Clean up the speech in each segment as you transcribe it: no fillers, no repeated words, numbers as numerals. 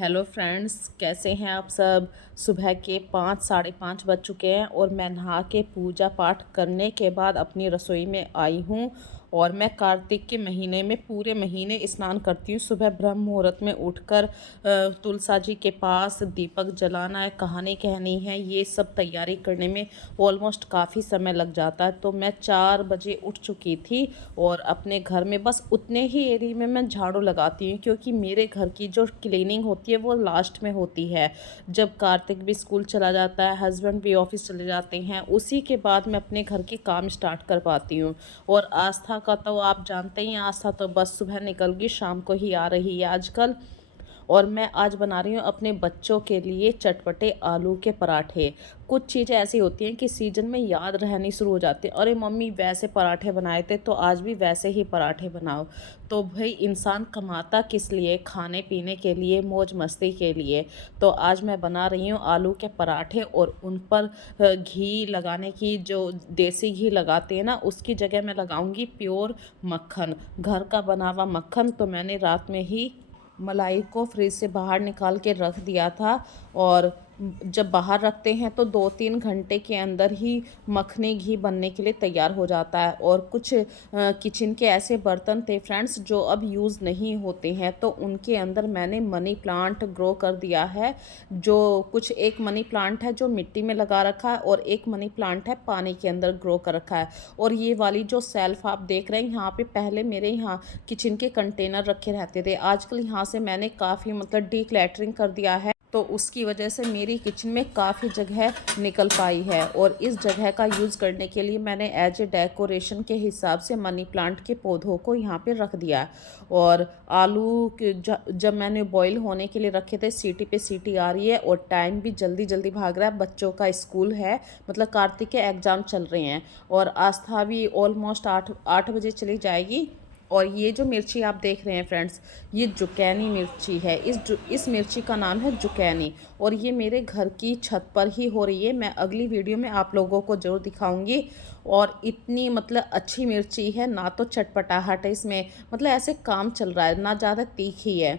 Hello friends, कैसे हैं आप सब। सुबह के 5 साढ़े 5 बज चुके हैं और मैं नहा के पूजा पाठ करने के बाद अपनी रसोई में आई हूँ। और मैं कार्तिक के महीने में पूरे महीने स्नान करती हूँ। सुबह ब्रह्म मुहूर्त में उठकर तुलसा जी के पास दीपक जलाना है, कहानी कहनी है, ये सब तैयारी करने में ऑलमोस्ट काफ़ी समय लग जाता है। तो मैं 4 बजे उठ चुकी थी और अपने घर में बस उतने ही एरिया में मैं झाड़ू लगाती हूँ, क्योंकि मेरे घर की जो क्लीनिंग होती है वो लास्ट में होती है। जब कार्तिक भी स्कूल चला जाता है, हस्बैंड भी ऑफिस चले जाते हैं, उसी के बाद मैं अपने घर के काम स्टार्ट कर पाती हूँ। और आस्था का तो आप जानते ही हैं, आस्था तो बस सुबह निकल गई, शाम को ही आ रही है आजकल। और मैं आज बना रही हूँ अपने बच्चों के लिए चटपटे आलू के पराठे। कुछ चीज़ें ऐसी होती हैं कि सीजन में याद रहनी शुरू हो जाती है। अरे मम्मी वैसे पराठे बनाए थे, तो आज भी वैसे ही पराठे बनाओ। तो भाई इंसान कमाता किस लिए? खाने पीने के लिए, मौज मस्ती के लिए। तो आज मैं बना रही हूँ आलू के पराठे और उन पर घी लगाने की, जो देसी घी लगाते हैं ना, उसकी जगह मैं लगाऊंगी प्योर मक्खन, घर का बना हुआ मक्खन। तो मैंने रात में ही मलाई को फ्रिज से बाहर निकाल के रख दिया था। और जब बाहर रखते हैं तो 2-3 घंटे के अंदर ही मखनी घी बनने के लिए तैयार हो जाता है। और कुछ किचन के ऐसे बर्तन थे फ्रेंड्स जो अब यूज़ नहीं होते हैं, तो उनके अंदर मैंने मनी प्लांट ग्रो कर दिया है। जो कुछ एक मनी प्लांट है जो मिट्टी में लगा रखा है, और एक मनी प्लांट है पानी के अंदर ग्रो कर रखा है। और ये वाली जो सेल्फ आप देख रहे हैं, यहाँ पे पहले मेरे यहाँ किचन के कंटेनर रखे रहते थे। आजकल यहाँ से मैंने काफ़ी मतलब डीक्लैटरिंग कर दिया है, तो उसकी वजह से मेरी किचन में काफ़ी जगह निकल पाई है। और इस जगह का यूज़ करने के लिए मैंने एज ए डेकोरेशन के हिसाब से मनी प्लांट के पौधों को यहाँ पे रख दिया। और आलू जब मैंने बॉईल होने के लिए रखे थे, सीटी पे सीटी आ रही है और टाइम भी जल्दी जल्दी भाग रहा है। बच्चों का स्कूल है, मतलब कार्तिक के एग्ज़ाम चल रहे हैं। और आस्था भी ऑलमोस्ट 8 बजे चली जाएगी। और ये जो मिर्ची आप देख रहे हैं फ्रेंड्स, ये जुकैनी मिर्ची है। इस मिर्ची का नाम है जुकैनी। और ये मेरे घर की छत पर ही हो रही है। मैं अगली वीडियो में आप लोगों को ज़रूर दिखाऊंगी। और इतनी मतलब अच्छी मिर्ची है ना, तो चटपटाहट है इसमें, मतलब ऐसे काम चल रहा है, ना ज़्यादा तीखी है।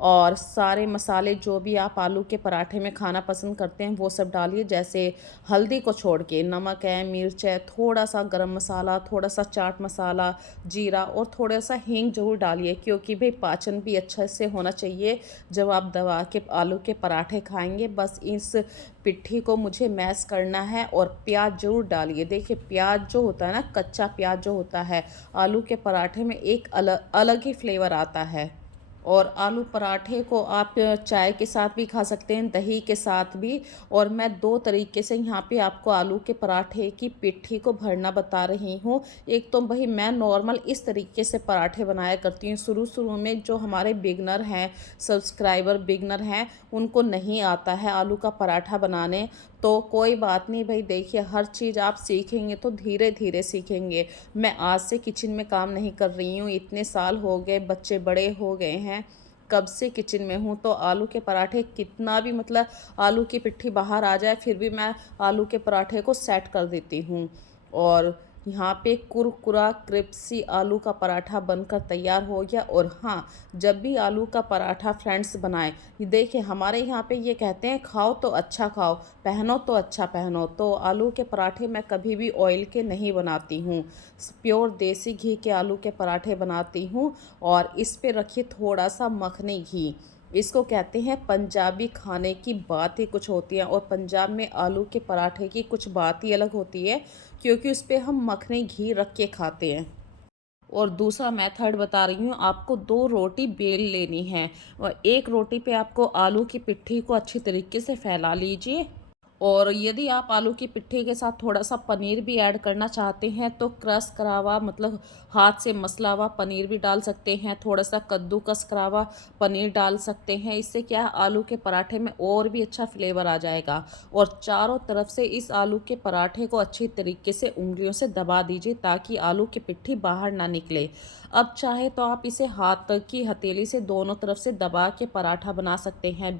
और सारे मसाले जो भी आप आलू के पराठे में खाना पसंद करते हैं वो सब डालिए। जैसे हल्दी को छोड़ के नमक है, मिर्च है, थोड़ा सा गरम मसाला, थोड़ा सा चाट मसाला, जीरा और थोड़ा सा हींग ज़रूर डालिए, क्योंकि भाई पाचन भी अच्छे से होना चाहिए जब आप दबा के आलू के पराठे खाएंगे। बस इस पिट्ठी को मुझे मैश करना है। और प्याज ज़रूर डालिए। देखिए प्याज जो होता है ना, कच्चा प्याज जो होता है, आलू के पराठे में एक अलग अलग ही फ्लेवर आता है। और आलू पराठे को आप चाय के साथ भी खा सकते हैं, दही के साथ भी। और मैं 2 तरीके से यहाँ पे आपको आलू के पराठे की पिट्ठी को भरना बता रही हूँ। एक तो भाई मैं नॉर्मल इस तरीके से पराठे बनाया करती हूँ। शुरू शुरू में जो हमारे बिगनर हैं, सब्सक्राइबर बिगनर हैं, उनको नहीं आता है आलू का पराठा बनाने, तो कोई बात नहीं भाई। देखिए हर चीज़ आप सीखेंगे तो धीरे धीरे सीखेंगे। मैं आज से किचन में काम नहीं कर रही हूँ, इतने साल हो गए, बच्चे बड़े हो गए हैं, कब से किचन में हूँ। तो आलू के पराठे कितना भी मतलब आलू की पिट्ठी बाहर आ जाए, फिर भी मैं आलू के पराठे को सेट कर देती हूँ। और यहाँ पे कुरकुरा क्रिस्पी आलू का पराठा बनकर तैयार हो गया। और हाँ, जब भी आलू का पराठा फ्रेंड्स बनाएं, ये देखिए हमारे यहाँ पे ये कहते हैं खाओ तो अच्छा खाओ, पहनो तो अच्छा पहनो। तो आलू के पराठे मैं कभी भी ऑयल के नहीं बनाती हूँ, प्योर देसी घी के आलू के पराठे बनाती हूँ। और इस पे रखिए थोड़ा सा मखनी घी। इसको कहते हैं पंजाबी खाने की बात ही कुछ होती है। और पंजाब में आलू के पराठे की कुछ बात ही अलग होती है, क्योंकि उस पर हम मखनी घी रख के खाते हैं। और दूसरा मेथड बता रही हूँ आपको, 2 रोटी बेल लेनी है। और एक रोटी पे आपको आलू की पिट्ठी को अच्छी तरीके से फैला लीजिए। और यदि आप आलू की पिट्ठी के साथ थोड़ा सा पनीर भी ऐड करना चाहते हैं, तो क्रश करा हुआ मतलब हाथ से मसला हुआ पनीर भी डाल सकते हैं, थोड़ा सा कद्दूकस करा हुआ पनीर डाल सकते हैं। इससे क्या है, आलू के पराठे में और भी अच्छा फ्लेवर आ जाएगा। और चारों तरफ से इस आलू के पराठे को अच्छी तरीके से उंगलियों से दबा दीजिए, ताकि आलू की पिट्ठी बाहर ना निकले। अब चाहे तो आप इसे हाथ की हथेली से दोनों तरफ से दबा के पराठा बना सकते हैं।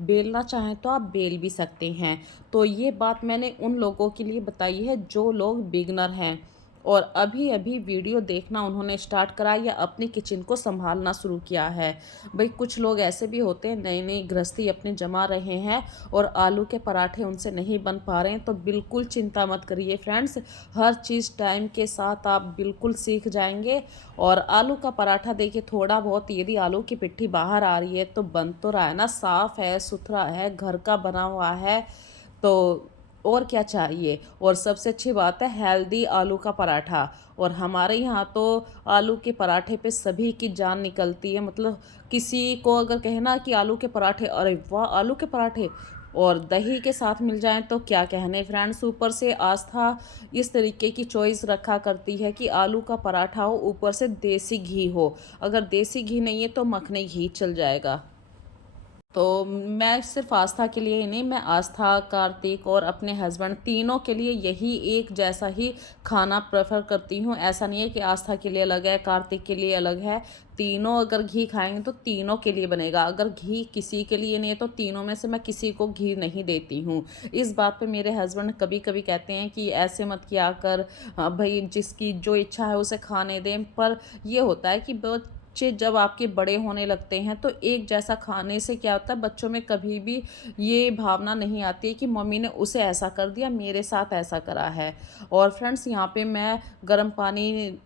बेलना चाहें तो आप बेल भी सकते हैं। तो ये बात मैंने उन लोगों के लिए बताई है जो लोग बिगनर हैं। और अभी अभी वीडियो देखना उन्होंने स्टार्ट करा या अपनी किचन को संभालना शुरू किया है। भाई कुछ लोग ऐसे भी होते हैं, नई नई गृहस्थी अपनी जमा रहे हैं और आलू के पराठे उनसे नहीं बन पा रहे हैं, तो बिल्कुल चिंता मत करिए फ्रेंड्स, हर चीज़ टाइम के साथ आप बिल्कुल सीख जाएंगे। और आलू का पराठा देखिए, थोड़ा बहुत यदि आलू की पिट्ठी बाहर आ रही है तो बन तो रहा है ना, साफ़ है, सुथरा है, घर का बना हुआ है, तो और क्या चाहिए। और सबसे अच्छी बात है हेल्दी आलू का पराठा। और हमारे यहाँ तो आलू के पराठे पे सभी की जान निकलती है, मतलब किसी को अगर कहे ना कि आलू के पराठे, अरे वाह आलू के पराठे, और दही के साथ मिल जाएं तो क्या कहने फ्रेंड्स। ऊपर से आस्था इस तरीके की चॉइस रखा करती है कि आलू का पराठा हो, ऊपर से देसी घी हो, अगर देसी घी नहीं है तो मखनी घी चल जाएगा। तो मैं सिर्फ आस्था के लिए ही नहीं, मैं आस्था, कार्तिक और अपने हस्बैंड तीनों के लिए यही एक जैसा ही खाना प्रेफर करती हूँ। ऐसा नहीं है कि आस्था के लिए अलग है, कार्तिक के लिए अलग है। तीनों अगर घी खाएंगे तो तीनों के लिए बनेगा। अगर घी किसी के लिए नहीं है तो तीनों में से मैं किसी को घी नहीं देती हूँ। इस बात पे मेरे हस्बैंड कभी कभी कहते हैं कि ऐसे मत किया कर, भाई जिसकी जो इच्छा है उसे खाने दें। पर ये होता है कि बच्चे जब आपके बड़े होने लगते हैं तो एक जैसा खाने से क्या होता है, बच्चों में कभी भी ये भावना नहीं आती है कि मम्मी ने उसे ऐसा कर दिया, मेरे साथ ऐसा करा है। और फ्रेंड्स यहाँ पे मैं गर्म पानी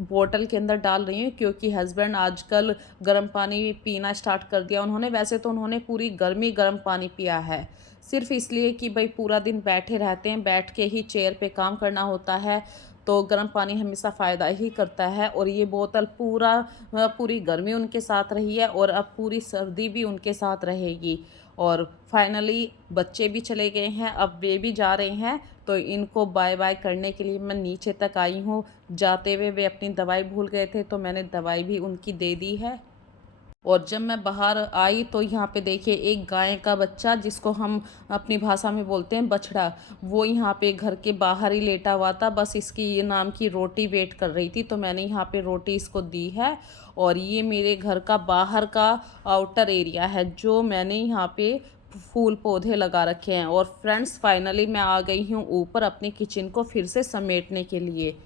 बोतल के अंदर डाल रही हूँ, क्योंकि हस्बैंड आजकल गर्म पानी पीना स्टार्ट कर दिया उन्होंने। वैसे तो उन्होंने पूरी गर्मी गर्म पानी पिया है, सिर्फ इसलिए कि भाई पूरा दिन बैठे रहते हैं, बैठ के ही चेयर पे काम करना होता है, तो गर्म पानी हमेशा फ़ायदा ही करता है। और ये बोतल पूरी गर्मी उनके साथ रही है और अब पूरी सर्दी भी उनके साथ रहेगी। और फाइनली बच्चे भी चले गए हैं, अब वे भी जा रहे हैं, तो इनको बाय बाय करने के लिए मैं नीचे तक आई हूँ। जाते हुए वे अपनी दवाई भूल गए थे, तो मैंने दवाई भी उनकी दे दी है। और जब मैं बाहर आई तो यहाँ पे देखिए एक गाय का बच्चा, जिसको हम अपनी भाषा में बोलते हैं बछड़ा, वो यहाँ पे घर के बाहर ही लेटा हुआ था, बस इसकी ये नाम की रोटी वेट कर रही थी, तो मैंने यहाँ पे रोटी इसको दी है। और ये मेरे घर का बाहर का आउटर एरिया है, जो मैंने यहाँ पे फूल पौधे लगा रखे हैं। और फ्रेंड्स फाइनली मैं आ गई हूँ ऊपर अपनी किचन को फिर से समेटने के लिए।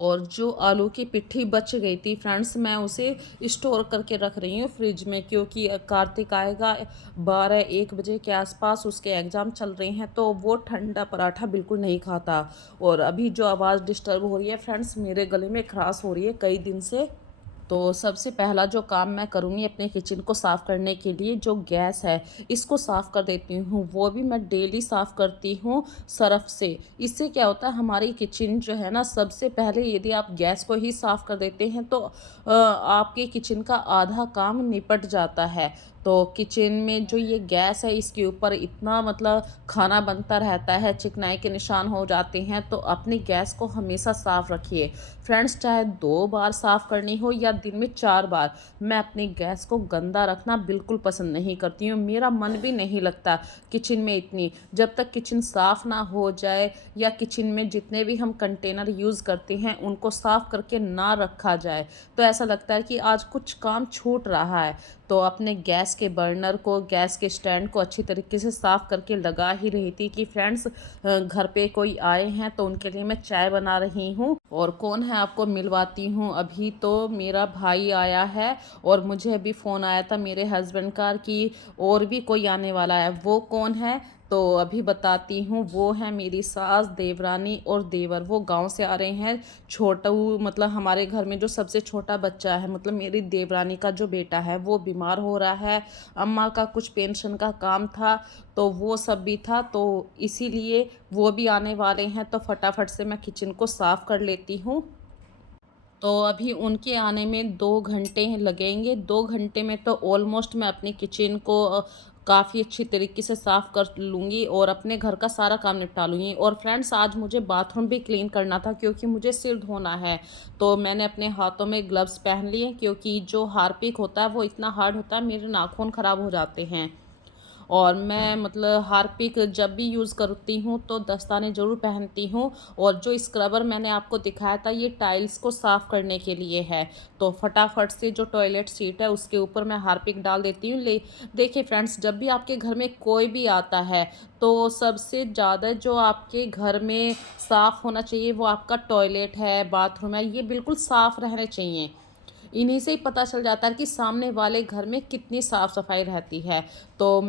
और जो आलू की पिट्ठी बच गई थी फ्रेंड्स, मैं उसे स्टोर करके रख रही हूँ फ्रिज में, क्योंकि कार्तिक आएगा 12-1 बजे के आसपास, उसके एग्ज़ाम चल रहे हैं, तो वो ठंडा पराठा बिल्कुल नहीं खाता। और अभी जो आवाज़ डिस्टर्ब हो रही है फ्रेंड्स, मेरे गले में खराश हो रही है कई दिन से। तो सबसे पहला जो काम मैं करूँगी अपने किचन को साफ़ करने के लिए, जो गैस है इसको साफ़ कर देती हूँ। वो भी मैं डेली साफ़ करती हूँ सर्फ़ से। इससे क्या होता है, हमारी किचन जो है ना, सबसे पहले यदि आप गैस को ही साफ़ कर देते हैं तो आपके किचन का आधा काम निपट जाता है। तो किचन में जो ये गैस है इसके ऊपर इतना मतलब खाना बनता रहता है, चिकनाई के निशान हो जाते हैं, तो अपनी गैस को हमेशा साफ़ रखिए फ्रेंड्स। चाहे 2 बार साफ़ करनी हो या दिन में 4 बार, मैं अपनी गैस को गंदा रखना बिल्कुल पसंद नहीं करती हूँ। मेरा मन भी नहीं लगता किचन में इतनी, जब तक किचन साफ़ ना हो जाए या किचन में जितने भी हम कंटेनर यूज़ करते हैं उनको साफ़ करके ना रखा जाए, तो ऐसा लगता है कि आज कुछ काम छूट रहा है। तो अपने गैस के बर्नर को, गैस के स्टैंड को अच्छी तरीके से साफ़ करके लगा ही रही थी कि फ्रेंड्स घर पे कोई आए हैं तो उनके लिए मैं चाय बना रही हूँ। और कौन है आपको मिलवाती हूँ, अभी तो मेरा भाई आया है और मुझे अभी फ़ोन आया था मेरे हस्बैंड का कि और भी कोई आने वाला है। वो कौन है तो अभी बताती हूँ, वो है मेरी सास, देवरानी और देवर। वो गांव से आ रहे हैं। छोटू मतलब हमारे घर में जो सबसे छोटा बच्चा है, मतलब मेरी देवरानी का जो बेटा है, वो बीमार हो रहा है। अम्मा का कुछ पेंशन का काम था तो वो सब भी था, तो इसीलिए वो भी आने वाले हैं, तो फटाफट से मैं किचन को साफ़ कर लेती हूँ। तो अभी उनके आने में 2 घंटे लगेंगे। 2 घंटे में तो ऑलमोस्ट मैं अपनी किचन को काफ़ी अच्छी तरीके से साफ़ कर लूँगी और अपने घर का सारा काम निपटा लूँगी। और फ्रेंड्स आज मुझे बाथरूम भी क्लीन करना था, क्योंकि मुझे सिर धोना है, तो मैंने अपने हाथों में ग्लव्स पहन लिए, क्योंकि जो हार्पिक होता है वो इतना हार्ड होता है, मेरे नाखून ख़राब हो जाते हैं। और मैं मतलब हार्पिक जब भी यूज़ करती हूँ तो दस्ताने ज़रूर पहनती हूँ। और जो स्क्रबर मैंने आपको दिखाया था ये टाइल्स को साफ़ करने के लिए है। तो फटाफट से जो टॉयलेट सीट है उसके ऊपर मैं हार्पिक डाल देती हूँ। देखिए फ्रेंड्स, जब भी आपके घर में कोई भी आता है तो सबसे ज़्यादा जो आपके घर में साफ़ होना चाहिए वो आपका टॉयलेट है, बाथरूम है, ये बिल्कुल साफ़ रहने चाहिए। इन्हीं से ही पता चल जाता है कि सामने वाले घर में कितनी साफ़ सफाई रहती है। तो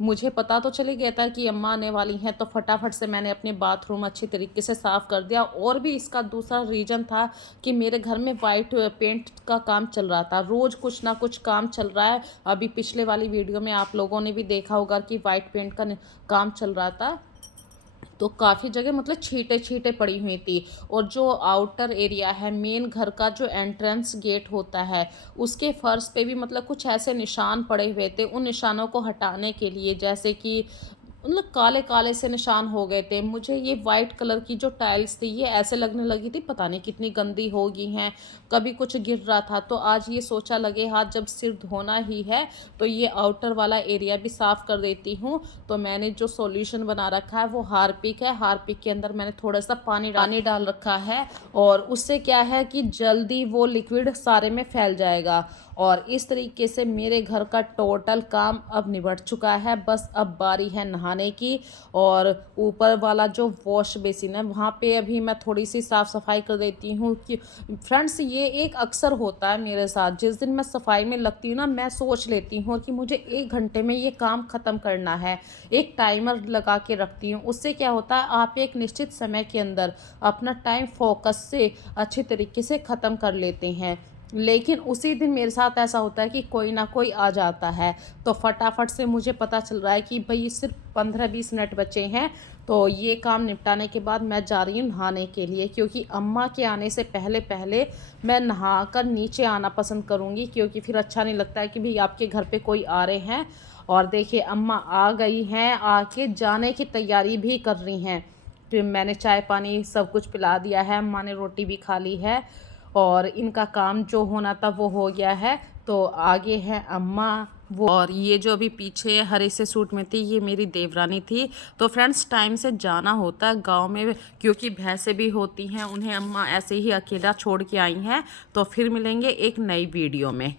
मुझे पता तो चल ही गया था कि अम्मा आने वाली हैं, तो फटाफट से मैंने अपने बाथरूम अच्छी तरीके से साफ़ कर दिया। और भी इसका दूसरा रीज़न था कि मेरे घर में वाइट पेंट का काम चल रहा था। रोज़ कुछ ना कुछ काम चल रहा है। अभी पिछले वाली वीडियो में आप लोगों ने भी देखा होगा कि वाइट पेंट का काम चल रहा था। तो काफ़ी जगह मतलब छींटे छींटे पड़ी हुई थी। और जो आउटर एरिया है, मेन घर का जो एंट्रेंस गेट होता है, उसके फर्श पे भी मतलब कुछ ऐसे निशान पड़े हुए थे। उन निशानों को हटाने के लिए, जैसे कि मतलब काले काले से निशान हो गए थे, मुझे ये वाइट कलर की जो टाइल्स थी ये ऐसे लगने लगी थी पता नहीं कितनी गंदी हो गई हैं, कभी कुछ गिर रहा था। तो आज ये सोचा लगे हाथ जब सिर धोना ही है तो ये आउटर वाला एरिया भी साफ़ कर देती हूँ। तो मैंने जो सॉल्यूशन बना रखा है वो हार्पिक है। हार्पिक के अंदर मैंने थोड़ा सा पानी डाल रखा है, और उससे क्या है कि जल्दी वो लिक्विड सारे में फैल जाएगा। और इस तरीके से मेरे घर का टोटल काम अब निबट चुका है। बस अब बारी है नहाने की। और ऊपर वाला जो वॉश बेसिन है वहाँ पे अभी मैं थोड़ी सी साफ़ सफाई कर देती हूँ कि फ्रेंड्स ये एक अक्सर होता है मेरे साथ। जिस दिन मैं सफाई में लगती हूँ ना, मैं सोच लेती हूँ कि मुझे 1 घंटे में ये काम ख़त्म करना है। एक टाइमर लगा के रखती हूँ। उससे क्या होता है, आप एक निश्चित समय के अंदर अपना टाइम फोकस से अच्छे तरीके से ख़त्म कर लेते हैं। लेकिन उसी दिन मेरे साथ ऐसा होता है कि कोई ना कोई आ जाता है। तो फटाफट से मुझे पता चल रहा है कि भाई सिर्फ 15-20 मिनट बचे हैं। तो ये काम निपटाने के बाद मैं जा रही हूँ नहाने के लिए, क्योंकि अम्मा के आने से पहले पहले मैं नहाकर नीचे आना पसंद करूँगी, क्योंकि फिर अच्छा नहीं लगता है कि भाई आपके घर पे कोई आ रहे हैं। और देखिए अम्मा आ गई हैं, आके जाने की तैयारी भी कर रही हैं। फिर मैंने चाय पानी सब कुछ पिला दिया है, अम्मा ने रोटी भी खा ली है, और इनका काम जो होना था वो हो गया है। तो आगे है अम्मा वो। और ये जो अभी पीछे हरे से सूट में थी ये मेरी देवरानी थी। तो फ्रेंड्स, टाइम से जाना होता है गांव में, क्योंकि भैंसें भी होती हैं, उन्हें अम्मा ऐसे ही अकेला छोड़ के आई हैं। तो फिर मिलेंगे एक नई वीडियो में।